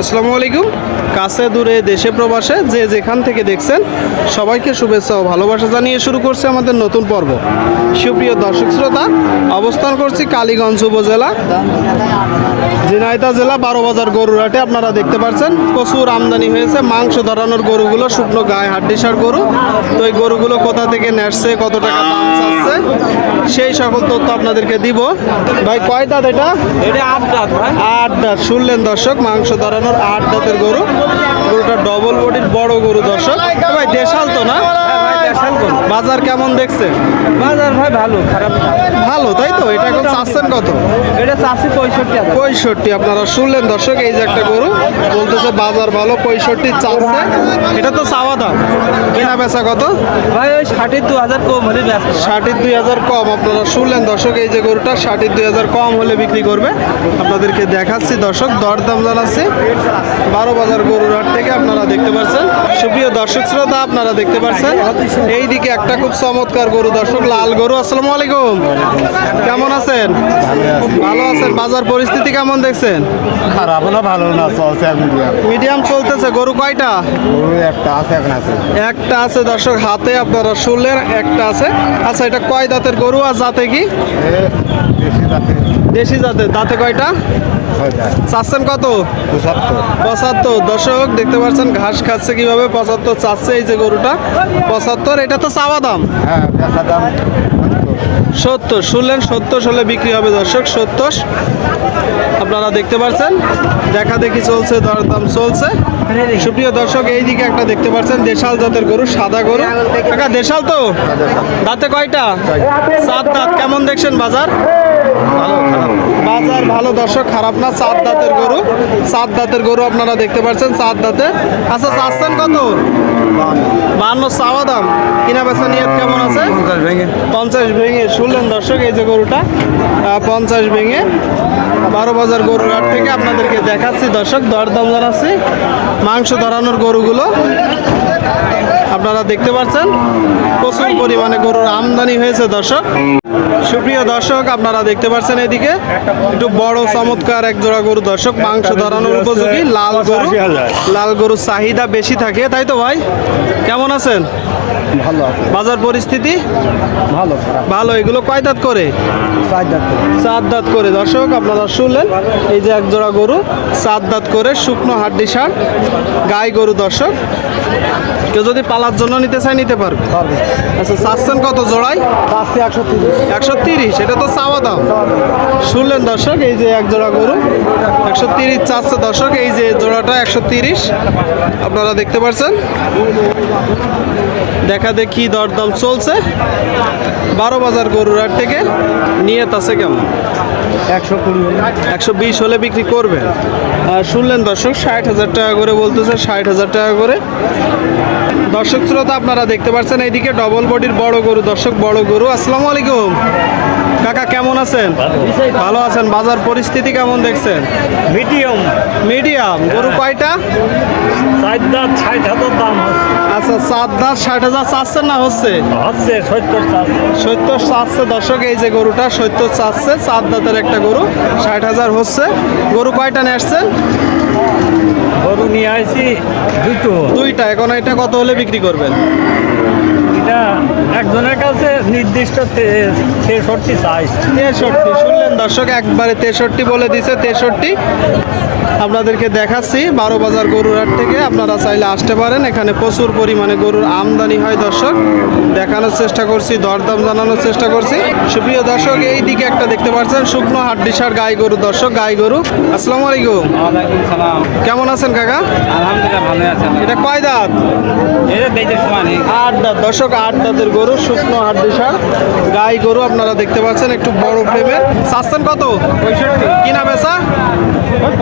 আসসালামু আলাইকুম। কাছে দূরে দেশে প্রবাসে যে যেখান থেকে দেখছেন সবাইকে শুভেচ্ছা ও ভালোবাসা জানিয়ে শুরু করছে আমাদের নতুন পর্ব। সুপ্রিয় দর্শক শ্রোতা অবস্থান করছি কালীগঞ্জ উপজেলা ঝিনাইদা জেলা বারো বাজার গরুর হাটে আপনারা দেখতে পাচ্ছেন প্রচুর আমদানি হয়েছে মাংস ধরানোর গরুগুলো শুকনো গায়ে হাড্ডিসার গরু। তো এই গরুগুলো কোথা থেকে নেসছে কত টাকা দাম চাচ্ছে সেই সকল তথ্য আপনাদেরকে দিব। ভাই কয় দাঁত এটা? আট দাঁত শুনলেন দর্শক মাংস ধরানোর আট দাঁতের গরু। গরুটা ডবল বডির বড় গরু দর্শক। ভাই দেশাল তো না? কোন? বাজার কেমন দেখছেন? বাজার ভাই ভালো খারাপ ভালো তাই তো? এটা এখন চাচ্ছেন কত? এটা চাষি পঁয়ষট্টি পঁয়ষট্টি আপনারা শুনলেন দর্শক এই যে একটা গরু বলতেছে বাজার ভালো পঁয়ষট্টি চাচ্ছে। এটা তো চাওয়া দাম। কেনা বেচা কত? ভাই ওই ষাটের দু হাজার কম হলে ষাটের দুই হাজার কম আপনারা শুনলেন দর্শক এই যে গরুটা ষাটের দুই হাজার কম হলে বিক্রি করবে। আপনাদেরকে দেখাচ্ছি দর্শক দরদাম জানাচ্ছি। বারো বাজার গরুর হাট থেকে আপনারা দেখতে পাচ্ছেন সুপ্রিয় দর্শক শ্রোতা আপনারা দেখতে পাচ্ছেন এইদিকে একটা খুব চমৎকার গরু দর্শক লাল গরু আসসালামু আলাইকুম। কেমন আছেন? ভালো আছেন? বাজার পরিস্থিতি কেমন দেখছেন? খারাপ না ভালো না চলছে মিডিয়াম চলতেছে গরু কয়টা? একটা আছে এখন আছে। একটা আছে দর্শক হাতে আপনারা শুনলেন একটা আছে। আচ্ছা এটা কয় দাঁতের গরু আর জাতে কি? দেশি জাতের। দাঁতে কয়টা? চাচ্ছেন কত? পঁচাত্তর। দর্শক দেখতে পাচ্ছেন ঘাস খাচ্ছে কীভাবে? পঁচাত্তর চাচ্ছে এই যে গরুটা। পঁচাত্তর এটা তো চাওয়া দাম। হ্যাঁ দাম সত্তর শুনলেন সত্তর হলে বিক্রি হবে দর্শক সত্তর। আপনারা দেখতে পাচ্ছেন দেখা দেখি চলছে দরদাম চলছে। সুপ্রিয় দর্শক এইদিকে একটা দেখতে পাচ্ছেন দেশাল জাতের গরু সাদা গরু। কাকা দেশাল তো? দাঁতে কয়টা? সাত দাঁত। কেমন দেখছেন বাজার? বাজার ভালো দর্শক খারাপ না সাত দাঁতের গরু। সাত দাঁতের গরু আপনারা দেখতে পাচ্ছেন সাত দাঁতে। আচ্ছা চাচ্ছেন কত? বান্ন চাওয়া দাম। কিনা বেচা নিয়ত কেমন আছে? পঞ্চাশ ভেঙে। শুনলেন দর্শক এই যে গরুটা পঞ্চাশ ভেঙে। বারো বাজার গরুর হাট থেকে আপনাদেরকে দেখাচ্ছি দর্শক দরদাম জানাচ্ছি। মাংস ধরানোর গরুগুলো আপনারা দেখতে পাচ্ছেন। প্রচুর পরিমাণে গরুর আমদানি হয়েছে দর্শক। সুপ্রিয় দর্শক আপনারা দেখতে পাচ্ছেন এদিকে একটু বড় চমৎকার এক জোড়া গরু। দর্শক মাংস ধরানোর উপযোগী লাল গরু। লাল গরুর চাহিদা বেশি থাকে। তাই তো ভাই? কেমন আছেন? ভালো বাজার পরিস্থিতি? ভালো। ভালো। এগুলো কয় দাঁত করে? চার দাঁত করে। দর্শক আপনারা শুনলেন? এই যে এক জোড়া গরু চার দাঁত করে শুকনো হাড্ডি সার গাই গরু। দর্শক কেউ যদি পালার জন্য নিতে চায় নিতে পারবে। আচ্ছা চাচ্ছেন কত জোড়ায়? চারশো একশো তিরিশ। একশো তিরিশ, এটা তো চাওয়া দাম। শুনলেন দর্শক, এই যে এক জোড়া গরু, একশো তিরিশ চাচ্ছে দর্শক, এই যে জোড়াটা একশো তিরিশ, আপনারা দেখতে পাচ্ছেন। দেখা দেখি দরদাম চলছে। বারো বাজার গরুর হাট থেকে নিয়ত আছে কেমন? একশো কুড়ি একশো বিশ হলে বিক্রি করবেন। আর শুনলেন দর্শক, ষাট হাজার টাকা করে বলতেছে, ষাট হাজার টাকা করে। দর্শক শ্রোতা, আপনারা দেখতে পাচ্ছেন, এইদিকে ডবল বডির বড় গরু। দর্শক, বড় গরু, আসসালামু আলাইকুম। কাকা কেমন আছেন? ভালো। আছেন? বাজার পরিস্থিতি কেমন দেখছেন? মিডিয়াম। মিডিয়াম। গরু কয়টা? হাজার দাম আচ্ছা সাত দাঁত ষাট হাজার চাচ্ছেন না হচ্ছে? সত্তর চাচ্ছে। দর্শক এই যে গরুটা সত্তর চাচ্ছে। সাত দাঁতের একটা গরু ষাট হাজার হচ্ছে। গরু কয়টা নিয়ে আসছেন? গরু নিয়ে আসি দুটো। দুইটা। এখন এটা কত হলে বিক্রি করবেন? এটা একজনের কাছে নির্দিষ্ট তেষট্টি সাইজ তেষট্টি শুনলেন দর্শক একবারে তেষট্টি বলে দিছে তেষট্টি। আপনাদেরকে দেখাচ্ছি বারো বাজার গরুর হাট থেকে আপনারা চাইলে আসতে পারেন। এখানে প্রচুর পরিমাণে গরুর আমদানি হয় দর্শক। দেখানোর চেষ্টা করছি দরদাম জানানোর চেষ্টা করছি। সুপ্রিয় দর্শক এই দিকে একটা দেখতে পাচ্ছেন শুকনো হাড্ডিসার গাই গরু। দর্শক গাই গরু। আসসালামু আলাইকুম। কেমন আছেন কাকা? আলহামদুলিল্লাহ ভালো আছেন এটা কয় দাঁত? দাঁত। দর্শক আট দাঁতের গরু, শুকনো হাড্ডিসার গাই গরু আপনারা দেখতে পাচ্ছেন, একটু বড় ফ্রেমের চাচ্ছেন কত? কিনা বেচা?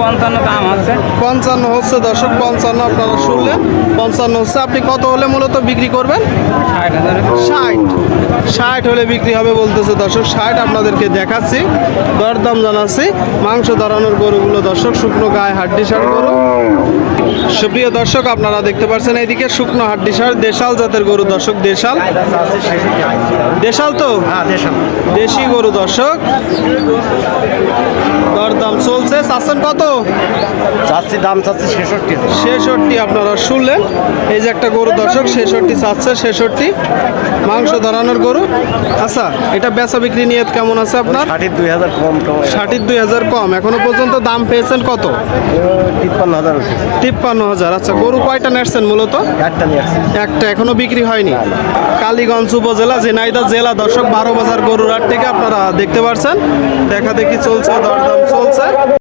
পঞ্চান্ন দাম আছে। পঞ্চান্ন হচ্ছে দর্শক পঞ্চান্ন আপনারা শুনলেন। পঞ্চান্ন হচ্ছে আপনি কত হলে মূলত বিক্রি করবেন? ষাট হাজার। ষাট। ষাট হলে বিক্রি হবে বলতেছে দর্শক ষাট আপনাদেরকে দেখাচ্ছি দরদাম জানাচ্ছি। মাংস ধরানোর গরুগুলো দর্শক শুকনো গায়ে হাড্ডি সার গরু। সুপ্রিয় দর্শক আপনারা দেখতে পাচ্ছেন এইদিকে শুকনো হাড্ডি সার দেশাল জাতের গরু দর্শক দেশাল। দেশাল তো? দেশি গরু দর্শক। দরদাম চলছে কত? চাচ্ছি দাম চাচ্ছি ছেষট্টি। ছেষট্টি আপনারা শুনলেন। এই যে একটা গরু দর্শক ছেষট্টি চাচ্ছে ছেষট্টি। মাংস ধরানোর গরু। আচ্ছা এটা বেচা বিক্রি নিয়ে কেমন আছে আপনার? ষাটের দুই হাজার কম ষাটির দুই হাজার কম। এখনও পর্যন্ত দাম পেয়েছেন কত? তিপ্পান্ন হাজার তিপ্পান্ন হাজার। আচ্ছা গরু কয়টা নেটছেন মূলত? একটা একটা এখনও বিক্রি হয়নি। কালীগঞ্জ উপজেলা ঝিনাইদহ জেলা দর্শক বারো বাজার গরুর হাট থেকে আপনারা দেখতে পাচ্ছেন দেখা দেখি চলছে দরদাম চলছে।